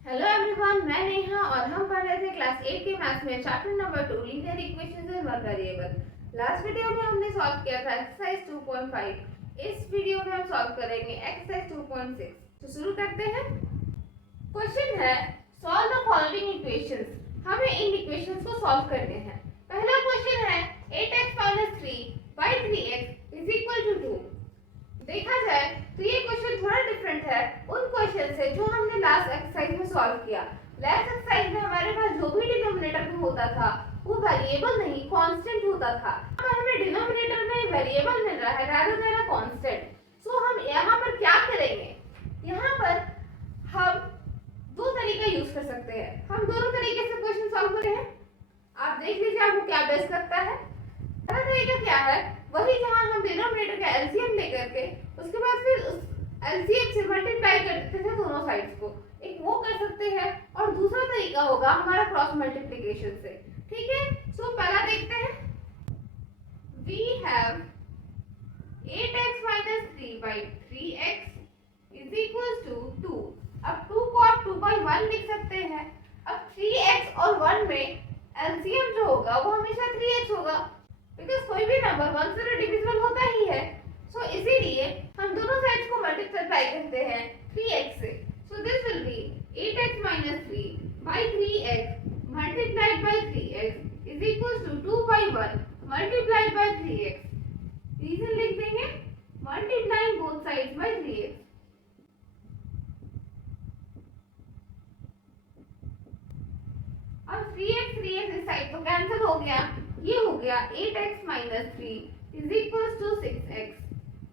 Hello everyone, मैं नेहा और हम पढ़ रहे थे क्लास 8 के मैथ्स में chapter number 2 linear equations in one variable. Last video में हमने सॉल्व किया था एक्सरसाइज 2.5। इस वीडियो में हम सॉल्व करेंगे एक्सरसाइज 2.6। तो शुरू करते हैं। क्वेश्चन है सॉल्व द फॉलोइंग इक्वेशंस। हमें इन इक्वेशंस को सॉल्व करने हैं। पहला क्वेश्चन है 8x 3 3x 2। देखा जाए तो ये क्वेश्चन थोड़ा डिफरेंट है उन क्वेश्चन से जो हमने लास्ट एक्सरसाइज में सॉल्व किया। लास्ट एक्सरसाइज में हमारे पास जो भी डिनोमिनेटर में होता था वो वेरिएबल नहीं कांस्टेंट होता था। अब हमें डिनोमिनेटर में वेरिएबल मिल रहा है रादर देन अ कांस्टेंट। सो हम यहाँ पर क्या करेंगे, यहाँ पर हम दो तरीका यूज कर सकते हैं। हम दोनों तरीके से क्वेश्चन सॉल्व करते हैं। आप देख लीजिए आपको क्या बेस्ट लगता है। पहला तरीका क्या है, वही जहां हम डिनोमिनेटर का एलसीएम लेकर के उसके बाद फिर उस एलसीएम से मल्टीप्लाई कर देते थे दोनों साइड्स को। एक वो कर सकते हैं और दूसरा तरीका होगा हमारा क्रॉस मल्टीप्लिकेशन से। ठीक है, सो पहला देखते हैं। We have 8x 3 3x 2। अब 2 को आप 2/1 लिख सकते हैं। अब 3x और 1 में एलसीएम जो होगा वो हमेशा 3x होगा, बिकॉज कोई भी नंबर 1 से डिविजिबल होता ही है। सो इसीलिए हम दोनों साइड्स को मल्टीप्लाई करते हैं 3x से। सो this will B 8x 3 3x multiplied by 3x is equals to 2/1 multiplied by 3x। Reason लिख देंगे, multiplying both sides by 3x। अब 3x इस साइड तो कैंसिल हो गया, ये हो गया 8x 3 is equals to 6x।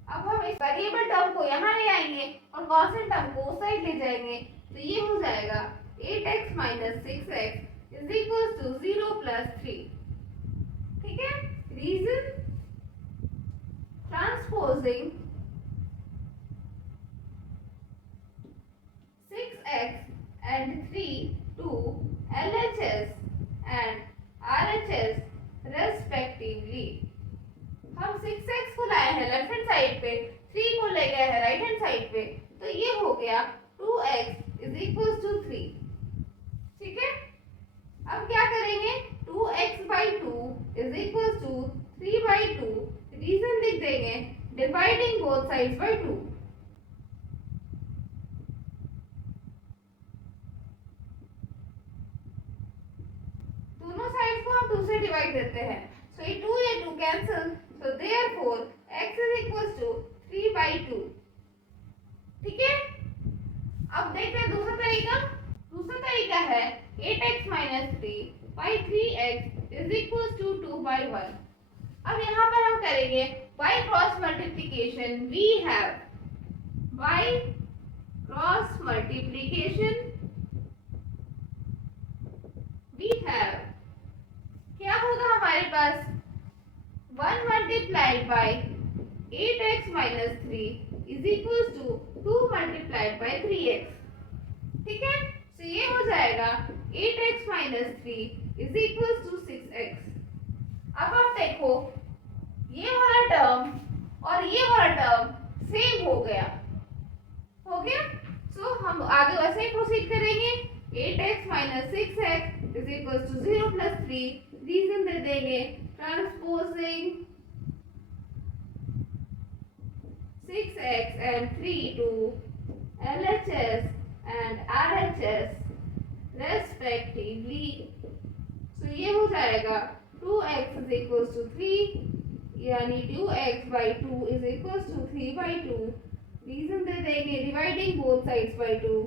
अब हम इस वेरिएबल टर्म को यहाँ ले आएंगे और कांस्टेंट टर्म को उस साइड ले जाएंगे, तो ये हो जाएगा 8x 6x is equals to 0 plus 3। ठीक है, reason transposing 6x and 3 to LHS and RHS respectively. हम 6x को लाए हैं लेफ्ट हैंड साइड पे, 3 को ले गए हैं राइट हैंड साइड पे, तो ये हो गया 2x is equals to 3। ठीक है, अब क्या करेंगे, 2x/2 is equals to 3/2। Reason लिख देंगे, डिवाइडिंग बोथ साइड्स बाय 2। दोनों साइड्स को हम 2 से डिवाइड देते हैं, सो ये 2 cancel, so therefore x is equals to 3/2। ठीक है, अब देखते हैं दूसरा तरीका। दूसरा तरीका है 8x 3 is equals to 2/1। अब यहाँ पर हम करेंगे by cross multiplication. We have by cross multiplication we have, क्या होगा हमारे पास, 1 multiplied by 8x 3 is equals to 2 multiplied by 3x। ठीक है, तो ये हो जाएगा 8x 3 is equals to 6x। अब आप देखो ये वाला टर्म और ये वाला टर्म सेम हो गया, सो हम आगे वैसे ही प्रोसीड करेंगे। 8x 6x is equals to 0 plus 3। Reason दे देंगे, transposing 6x and 3 to LHS and RHS respectively। so ये हो जाएगा 2x is equals to 3, यानी 2x/2 is equals to 3/2। Reason दे देंगे, डिवाइडिंग बोथ साइड्स by 2।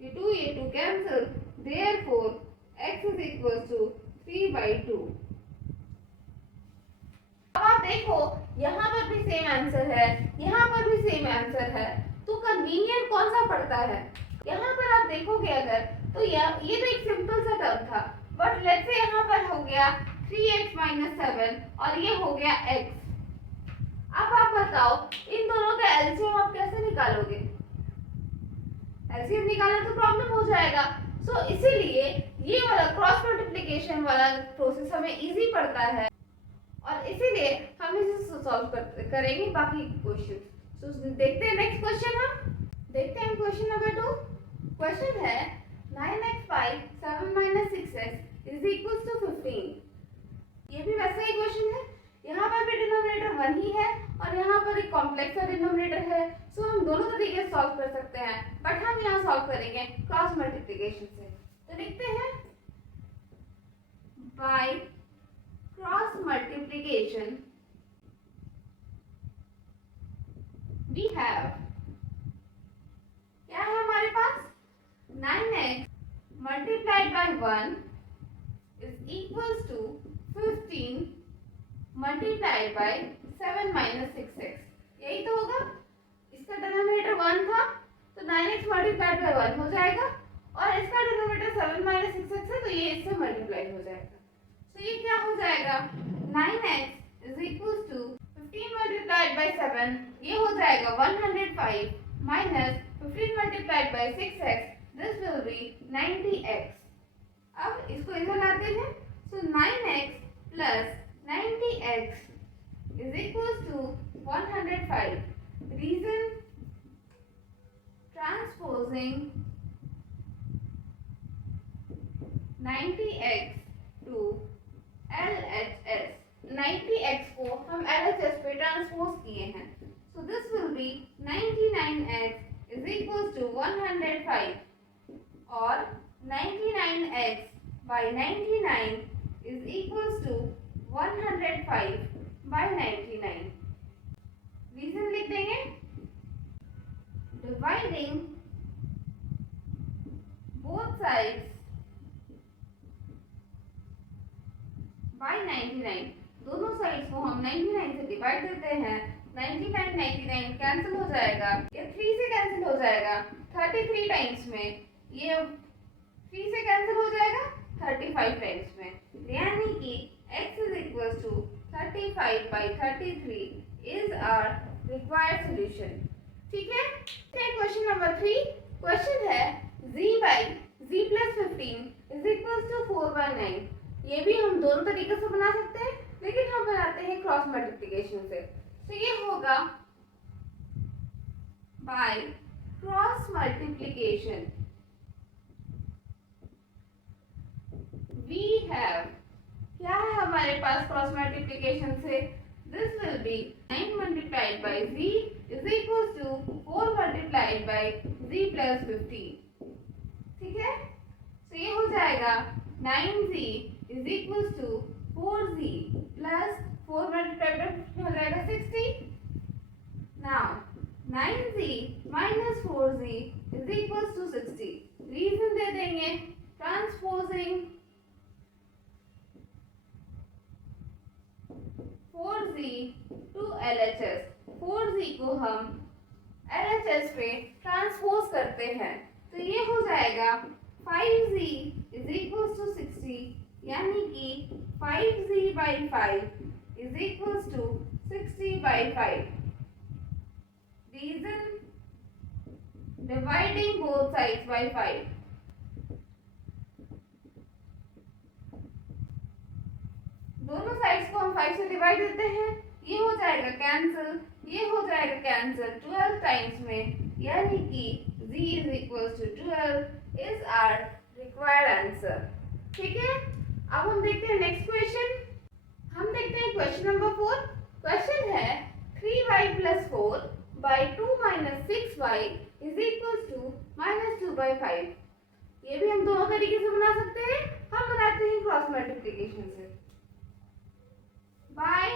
ये 2 cancel, therefore x is equals to 3/2। अब आप देखो यहाँ पर भी सेम आंसर है, यहाँ पर भी सेम आंसर है, तो कन्वीनियंट कौन सा पड़ता है। यहाँ पर आप देखोगे अगर तो ये तो एक सिंपल सा टर्म था, बट लेट्स से यहाँ पर हो गया 3x 7 और ये हो गया x। अब आप बताओ इन दोनों का एलसीएम आप कैसे निकालोगे। एलसीएम निकालना तो प्रॉब्लम हो जाएगा। सो इसीलिए ये वाला क्रॉस मल्टीप्लिकेशन वाला प्रोसेस हमें इजी पड़ता है और इसीलिए हम इसे सॉल्व करेंगे बाकी क्वेश्चन। सो देखते हैं नेक्स्ट क्वेश्चन। हम देखते हैं क्वेश्चन नंबर 2। क्वेश्चन है 9x by 7 - 6x is equals to 15। ये भी वैसा ही क्वेश्चन है। यहाँ पर भी डिनोमिनेटर 1 ही है और यहाँ पर एक कॉम्प्लेक्स का डिनोमिनेटर है। सो हम दोनों तरीके से सॉल्व कर सकते हैं, बट हम यहाँ सॉल्व करेंगे क्रॉस मल्टीप्लिकेशन से। तो लिखते हैं by cross multiplication we have, क्या है हमारे पास, 9x multiplied by 1 is equals to 15 multiplied by 7 - 6x। यही तो होगा। इसका डिनोमिनेटर 1 था तो 9x मल्टीप्लाइड बाय 1 हो जाएगा और इसका डिनोमिनेटर 7 - 6x है तो ये इससे मल्टीप्लाई हो जाएगा। तो ये क्या हो जाएगा, 9x is equal to 15 multiplied by 7, ये हो जाएगा 105 minus 15 multiplied by 6x, this will be 90x। अब इसको इधर लाते हैं। So 9x plus 90x is equals to 105. Reason, transposing 90x to LHS। 90x को हम LHS पे ट्रांसपोज किए हैं। So this will be 99x is equals to 105 और 99x by 99 is equals to 105 by 99। Reason लिख देंगे, डिवाइडिंग बोथ साइड्स बाय 99। दोनों sides को हम 99 से डिवाइड देते हैं। 99 99 कैंसिल हो जाएगा, ये 3 से कैंसिल हो जाएगा 33 टाइम्स में, ये 3 से कैंसिल हो जाएगा 35 टाइम्स में, यानी कि x is equals to 35 by 33 is our required solution। ठीक है। Question number 3। क्वेश्चन है z by z plus 15 is equals to 4 by 9। ये भी हम दोनों तरीके से बना सकते हैं, लेकिन हम बनाते हैं क्रॉस मल्टीप्लिकेशन से। तो ये होगा by cross multiplication we have, क्या है हमारे पास क्रॉस मल्टीप्लिकेशन से, this will be 9 multiplied by z is equals to 4 multiplied by z plus 15। ठीक है। तो ये हो जाएगा 9z is equals to 4z plus 4 multiplied by 15 हो जाएगा 60। Now 9z minus 4z is equals to 60। Reason दे देंगे, transposing 4z to LHS। 4z को हम LHS पे ट्रांसपोज करते हैं तो ये हो जाएगा 5z इज इक्वल्स टू 60, यानी कि 5z by 5 is equals to 60 by 5। Reason, dividing both sides by 5। दोनों साइड्स को हम 5 से डिवाइड देते हैं, ये हो जाएगा कैंसिल, ये हो जाएगा कैंसिल 12 टाइम्स में, यानी कि z is equal to 12 is our required answer. ठीक है। अब हम देखते हैं नेक्स्ट क्वेश्चन। हम देखते हैं क्वेश्चन नंबर 4। क्वेश्चन है 3y plus 4 by 2 minus 6y is equal to -2 by 5। ये भी हम दोनों तरीके से बना सकते हैं। हम बनाते हैं क्रॉस मल्टीप्लिकेशन से। By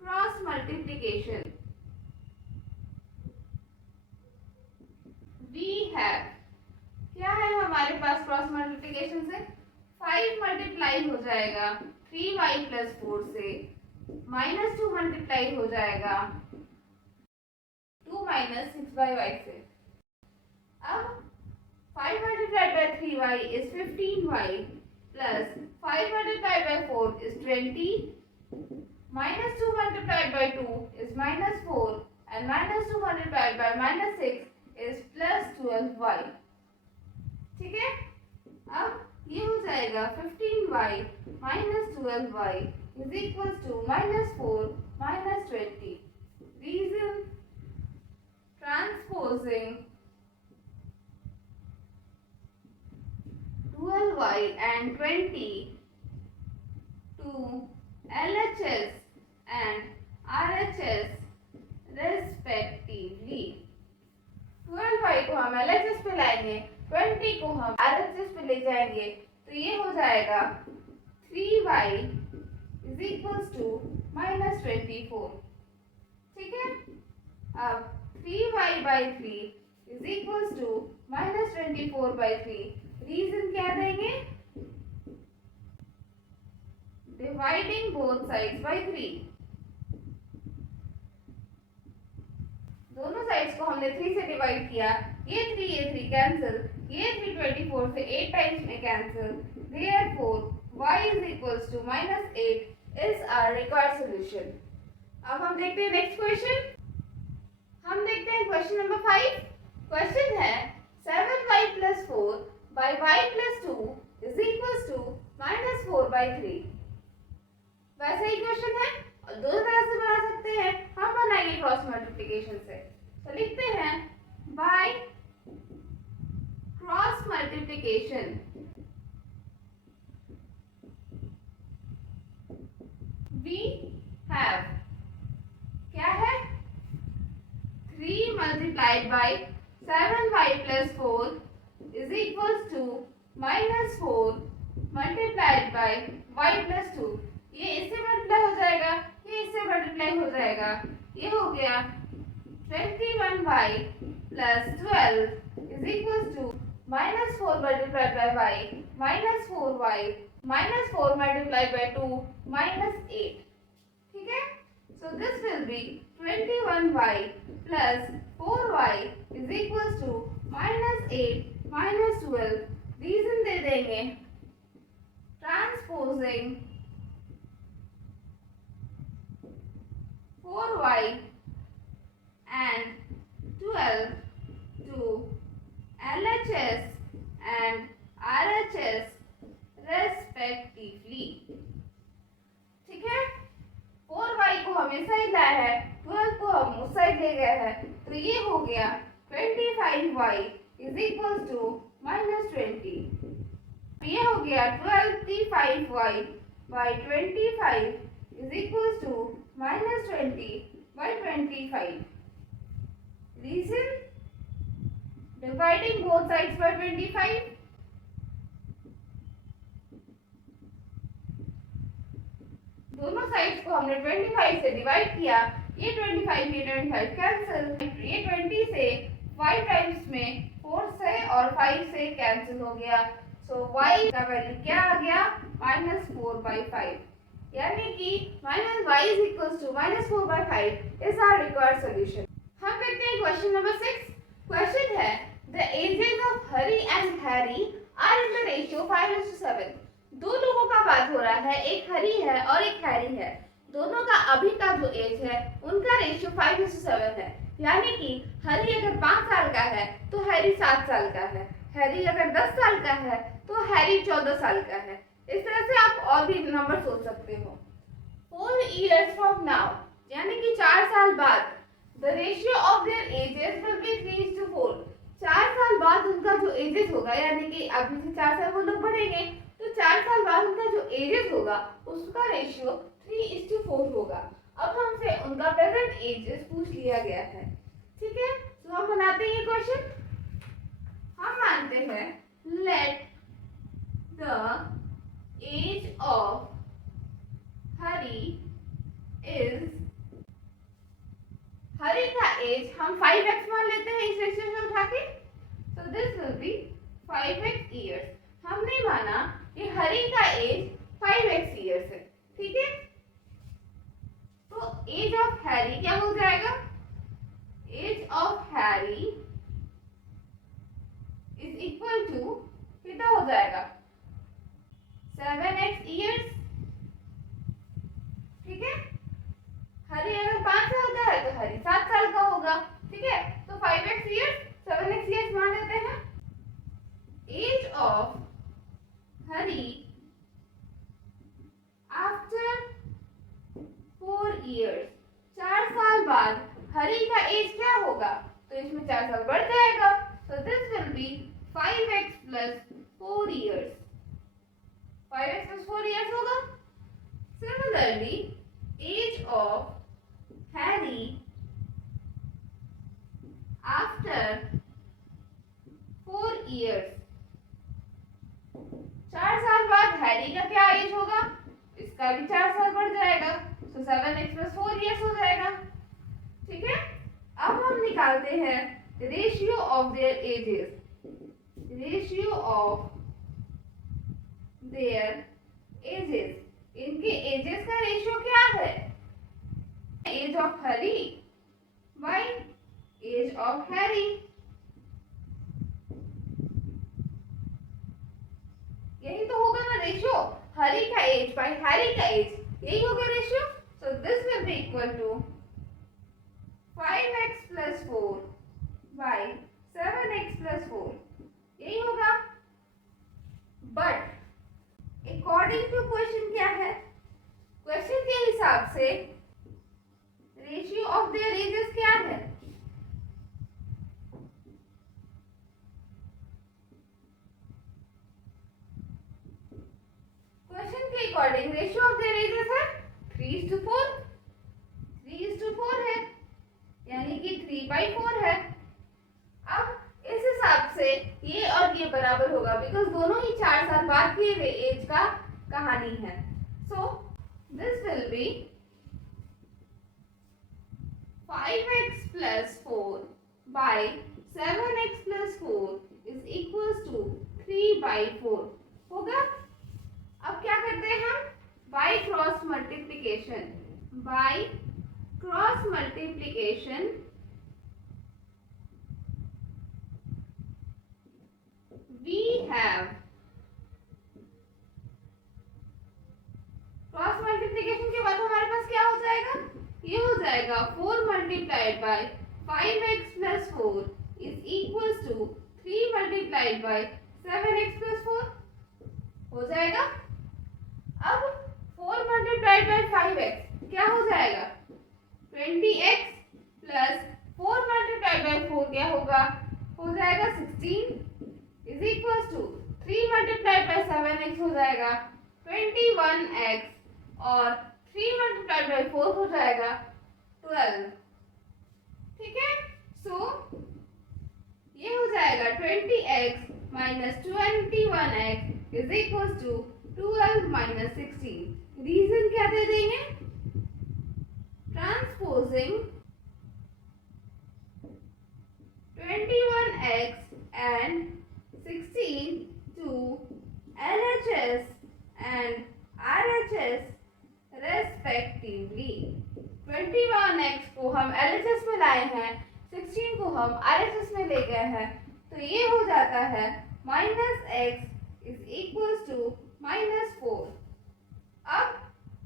cross multiplication we have, क्या है हमारे पास क्रॉस मल्टीप्लिकेशन से, 5 मल्टीप्लाई हो जाएगा 3y प्लस 4 से, -2 मल्टीप्लाई हो जाएगा 2 माइनस 6 by y से। अब 5 multiplied by 3y is 15y plus 5 multiplied by 4 is 20, minus 2 multiplied by 2 is minus 4 and minus 2 multiplied by minus 6 is plus 12y। ठीक है। अब ये हो जाएगा 15y minus 12y is equals to minus 4 minus 20। Reason, transposing 12y and 20 to LHS and RHS respectively. 12y को हम LHS पे लाएंगे, 20 को हम RHS पे ले जाएंगे, तो ये हो जाएगा 3y is equals to -24. ठीक है, अब 3y by 3 is equals to -24 by 3. Reason क्या देंगे? Dividing both sides by 3. दोनों साइड्स को हमने 3 से डिवाइड किया, ये 3 कैंसिल, ये 3 24 से 8 टाइम्स में cancel, therefore y is equals to -8 is our required solution. अब हम देखते हैं नेक्स्ट क्वेश्चन. हम देखते हैं क्वेश्चन नंबर 5. क्वेश्चन है 7y plus 4 by y plus 2 is equals to -4 by 3. वैसे ही क्वेश्चन है और दो तरह से बना सकते हैं. हम बनाएंगे क्रॉस मल्टीप्लिकेशन से. तो लिखते हैं by cross multiplication we have क्या है 3 multiplied by 7y plus 4 is equals to -4 multiplied by y plus 2. ये इससे मल्टीप्लाई हो जाएगा, ये इससे मल्टीप्लाई हो जाएगा, ये हो गया 21y plus 12 is equals to -4 multiplied by y -4y -4 multiplied by 2 -8. ठीक है, so this will be 21y plus 4y is equals to -8 -12. Reason दे देंगे transposing 4y and 12 to LHS and RHS respectively. ठीक है, 4y को हम इस side लाया है, 12 को हम उस साइड ले गए हैं, तो ये हो गया 25y is equals to -20. ये हो गया 25y by 25 is equals to -20 by 25. Reason? Dividing both sides by 25. दोनों साइड्स को हमने 25 से डिवाइड किया, ये 25 कैंसिल, ये 20 से 5 टाइम्स में 4 से और 5 से कैंसिल हो गया. सो y का वैल्यू क्या आ गया -4 by 5. यानी कि -y is equals to -4 by 5 is our required solution. हम देखते हैं क्वेश्चन नंबर 6. क्वेश्चन है the ages of Hari and Harry are in the ratio 5:7. दो लोगों का बात हो रहा है, एक हरी है और एक हैरी है. दोनों का अभी का जो एज है उनका रेशियो 5:7 है. यानी कि हरी अगर 5 साल का है तो हैरी 7 साल का है, हैरी अगर 10 साल का है तो हैरी 14 साल का है. इस तरह से आप और भी नंबर सोच सकते हो. 4 years from now यानी कि 4 साल बाद the ratio of their ages will be 3:4. 4 साल बाद उनका जो एजेस होगा, यानी कि अभी से 4 साल वो लोग बढ़ेंगे तो 4 साल बाद उनका जो एजेस होगा उसका रेशियो 3:4 होगा. अब हमसे उनका प्रेजेंट एजेस पूछ लिया गया है. ठीक है, तो हम बनाते हैं ये क्वेश्चन. हम मानते हैं let the age of Hari is, Hari का एज हम 5x मान लेते हैं इस रेशियो से उठा के, so this will be 5x years. हमने माना कि हरी का एज 5x years है. ठीक है, तो एज ऑफ हैरी क्या हो जाएगा? Age of Harry is equal to कितना हो जाएगा 7x years. ठीक है, हरी अगर 5 साल का है तो हरी 7 साल का होगा. ठीक है, तो 5x years 7x years मान लेते हैं. Age of Hari after 4 years, 4 साल बाद हरी का एज क्या होगा? तो इसमें 4 साल बढ़ जाएगा। So this will be 5x plus 4 years. 5x plus 4 years होगा। Similarly, age of Harry after 4 years. 4 साल बाद हैरी का क्या एज होगा? इसका भी 4 साल बढ़ जाएगा। तो 7x plus 4 years हो जाएगा। ठीक है, अब हम निकालते हैं ratio of their ages. Ratio of their ages, इनके एजेस का रेशियो क्या है? Age of Harry by age of Harry. यही तो होगा ना रेशियो, हैरी का एज बाय हैरी का एज, यही होगा ratio. So this will be equal to 5x plus 4 by 7x plus 4, यही होगा। बट अकॉर्डिंग टू क्वेश्चन क्या है? क्वेश्चन के हिसाब से रेशियो ऑफ देयर एजेस क्या है? क्वेश्चन के according ratio of their edges है 3:4। 3:4 है, यानी कि 3/4 है। अब इस हिसाब से ये और ये बराबर होगा, बिकॉज दोनों ही 4 साल बाद किए हुए एज का कहानी है। So this will B 5x plus 4 by 7x plus 4 is equals to 3/4 होगा। अब क्या करते हैं हम? Bye cross multiplication. Bye cross multiplication we have, cross multiplication के बाद हमारे पास क्या हो जाएगा? ये हो जाएगा 4 multiplied by 5x plus 4 is equals to 3 multiplied by 7x plus 4 हो जाएगा। अब 4 multiplied by 5x क्या हो जाएगा? 20x plus 4 multiplied by 4 क्या होगा? हो जाएगा 16 is equals to 3 multiplied by 7x हो जाएगा 21x और 3 multiplied by 4 हो जाएगा 12। ठीक है, सो ये हो जाएगा 20x minus 21x is equals to 12 minus 16। Reason क्या दे देंगे? Transposing 21x and 16 to LHS and RHS respectively। 21x को हम LHS में लाए हैं, 16 को हम RHS में ले गए हैं, तो ये हो जाता है -x is equals to -4। अब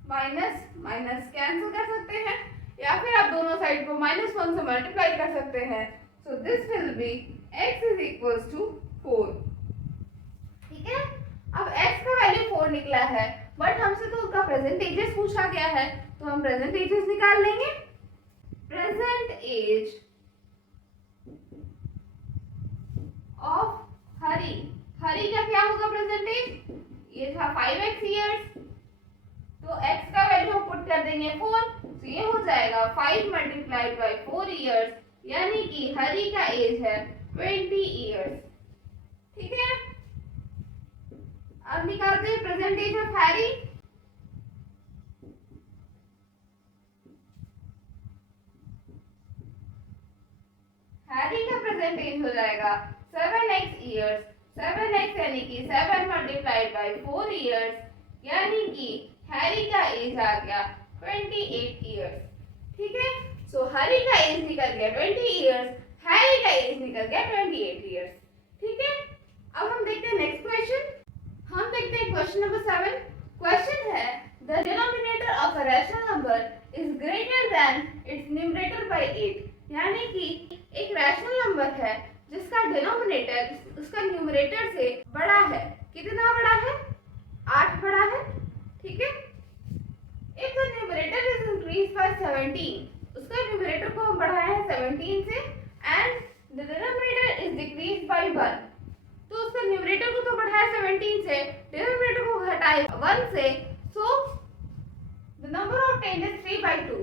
माइनस माइनस कैंसिल कर सकते हैं, या फिर आप दोनों साइड को -1 से मल्टीप्लाई कर सकते हैं। सो this will be x is equals to 4। ठीक है, अब x का वैल्यू 4 निकला है, बट हमसे तो उसका प्रेजेंटेजेस पूछा गया है, तो हम प्रेजेंटेजेस निकाल लेंगे। प्रेजेंट एज ऑफ हरी, हरी का क्या होगा प्रेजेंट एज? ये था 5x ईयर्स, तो x का वैल्यू हम पुट कर देंगे 4, तो ये हो जाएगा 5 multiplied by 4 ईयर्स, यानी कि हरी का एज है 20 ईयर्स। ठीक है, अब निकालते हैं present age of Harry. Harry का प्रेजेंट एज हो जाएगा 7x ईयर्स, 7x यानी कि 7 multiplied by 4 ईयर्स, यानी कि हैरी का एज आ गया 28 ईयर्स। ठीक है, सो हैरी का एज निकल गया 20 ईयर्स, हैरी का एज निकल गया 28 ईयर्स। ठीक है, अब हम देखते हैं नेक्स्ट क्वेश्चन। हम देखते हैं क्वेश्चन नंबर 7। क्वेश्चन है the denominator of a rational number is greater than it's numerator bye 8, यानी कि एक रैशनल नंबर है जिसका डिनोमिनेटर उसका न्यूमरेटर से बड़ा है। कितना बड़ा है? 8 बड़ा है। ठीक है, if the numerator is increase by 17, उसका न्यूमरेटर को हम बढ़ाए हैं 17 से, एंड 17 से डिनोमिनेटर को घटाए 1 से, so the number of 10 is 3/2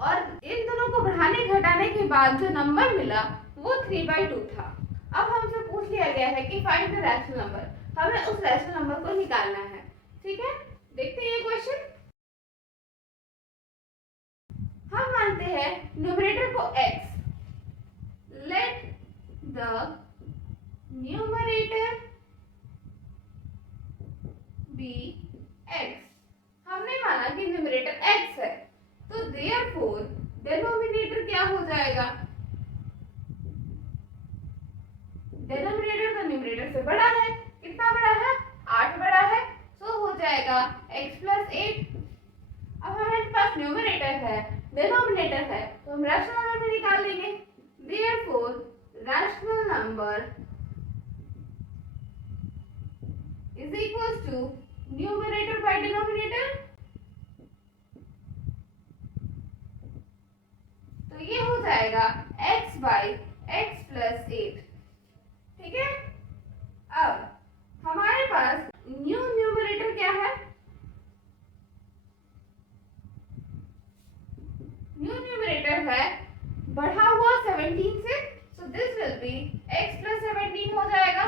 और इन दोनों को बढ़ाने घटाने के बाद जो नंबर मिला वो 3/2 था। अब हमसे पूछ लिया गया है कि फाइंड द रैशनल नंबर, हमें उस रैशनल नंबर को निकालना है। ठीक है, देखते हैं ये क्वेश्चन। हम मानते हैं न्यूमरेटर को x, let the numerator be x। हमने माना कि न्यूमरेटर x है, तो देयरफॉर डिनोमिनेटर क्या हो जाएगा, डिनोमिनेटर तो न्यूमरेटर से बड़ा है। कितना बड़ा है, 8 बड़ा है, सो हो जाएगा x + 8। अब हमारे पास न्यूमरेटर है, डिनोमिनेटर है, तो हम रैशनल नंबर भी निकाल लेंगे। Therefore rational number is equal to numerator by denominator, तो ये हो जाएगा x बाई x + 8। ठीक है, अब हमारे पास न्यूमरेटर क्या है, न्यूमरेटर है बढ़ा हुआ 17 से, सो दिस विल बी x + 17 हो जाएगा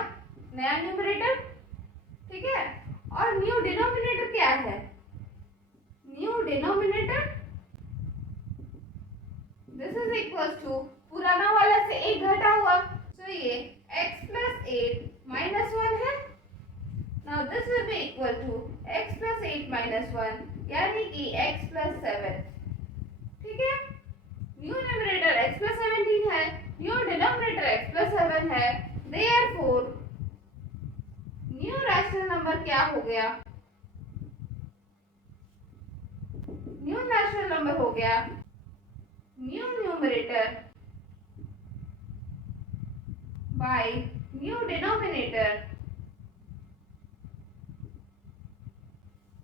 नया न्यूमरेटर। ठीक है, और न्यू डिनोमिनेटर क्या है, new denominator this is equal to पुराना वाला से एक घटा हुआ, सो ये x + 8 - 1 है। Now this will be equal to x + 8 - 1 यानी कि x + 7। ठीक है, न्यू न्यूमरेटर x + 17 है, न्यू डिनोमिनेटर x + 7 है, देयरफॉर न्यू रैशनल नंबर क्या हो गया, न्यू रैशनल नंबर हो गया new numerator by new denominator.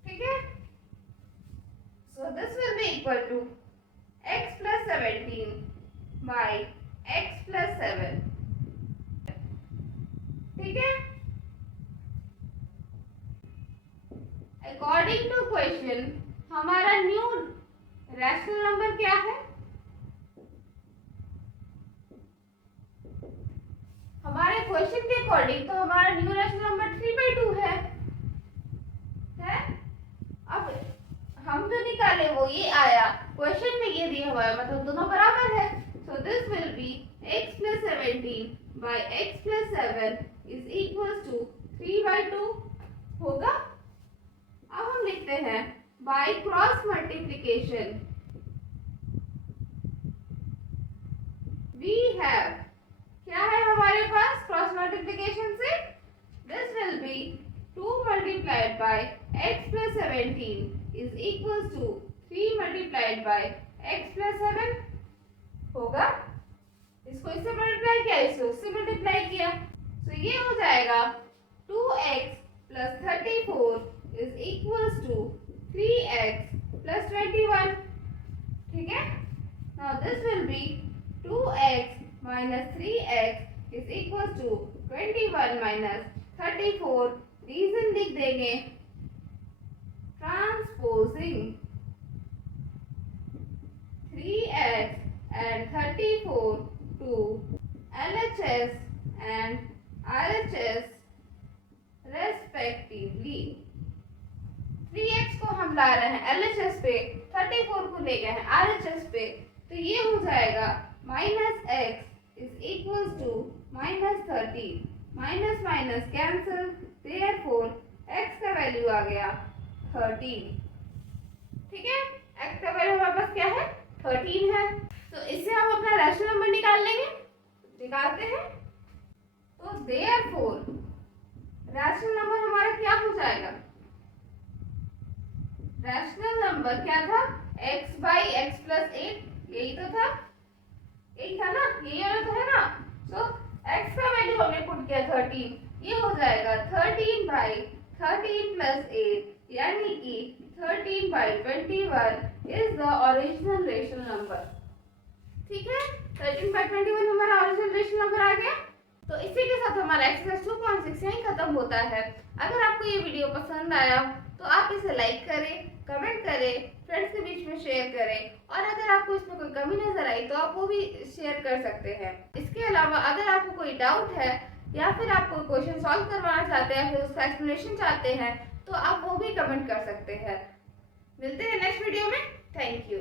ठीक है, so this will be equal to x + 17 by x + 7। ठीक है, अकॉर्डिंग टू क्वेश्चन हमारा न्यू रैशनल नंबर क्या है, हमारे क्वेश्चन के अकॉर्डिंग तो हमारा न्यू रैशनल नंबर 3/2 है। अब हम जो निकाले वो ये आया, क्वेश्चन में ये दिया हुआ है, मतलब दोनों बराबर है, so this will be x + 17 by x + 7 is equal to 3/2 होगा। अब हम लिखते हैं by cross multiplication we have, क्या है हमारे पास क्रॉस मल्टीप्लिकेशन से, this will be 2 multiplied by x + 17 is equals to 3 multiplied by x + 7 होगा। इसको इससे मल्टीप्लाई किया, इसको इससे मल्टीप्लाई किया, तो ये हो जाएगा 2x + 34 is equals to 3x + 21। ठीक है, now this will be 2x minus 3x is equals to 21 minus 34। Reason लिख देंगे, transposing 3x and 34 to LHS and RHS respectively। 3x को हम ला रहे हैं LHS पे, 34 को ले गए हैं RHS पे, तो ये हो जाएगा -x is equals to -30, minus minus cancel, therefore x का वैल्यू आ गया 13। ठीक है, x का वैल्यू हमारे पास क्या है, 13 है, तो इससे हम अपना रैशनल नंबर निकाल लेंगे। निकालते हैं, तो देयरफॉर रैशनल नंबर हमारा क्या हो जाएगा, रैशनल नंबर क्या था, x बाई x + 8, यही तो था, एक था ना, यही वाला तो है ना। सो x का वैल्यू हमने पुट किया 13, ये हो जाएगा 13 बाई 13 + 8 यानी कि 13/21 is the original rational number. ठीक है, 13/21 हमारा ओरिजिनल रेशनल नंबर आ गया। तो इसी के साथ हमारा एक्सरसाइज 2.6 यहीं खत्म होता है। अगर आपको ये वीडियो पसंद आया तो आप इसे लाइक करें, कमेंट करें, फ्रेंड्स के बीच में शेयर करें और अगर आपको इसमें कोई कमी नजर आई तो आप वो भी शेयर कर सकते हैं। इसके अलावा अगर आपको कोई डाउट है या फिर आप कोई क्वेश्चन सॉल्व करवाना चाहते हैं, फिर उसका एक्सप्लेनेशन चाहते हैं तो आप वो भी कमेंट कर सकते हैं। मिलते हैं नेक्स्ट वीडियो में। Thank you.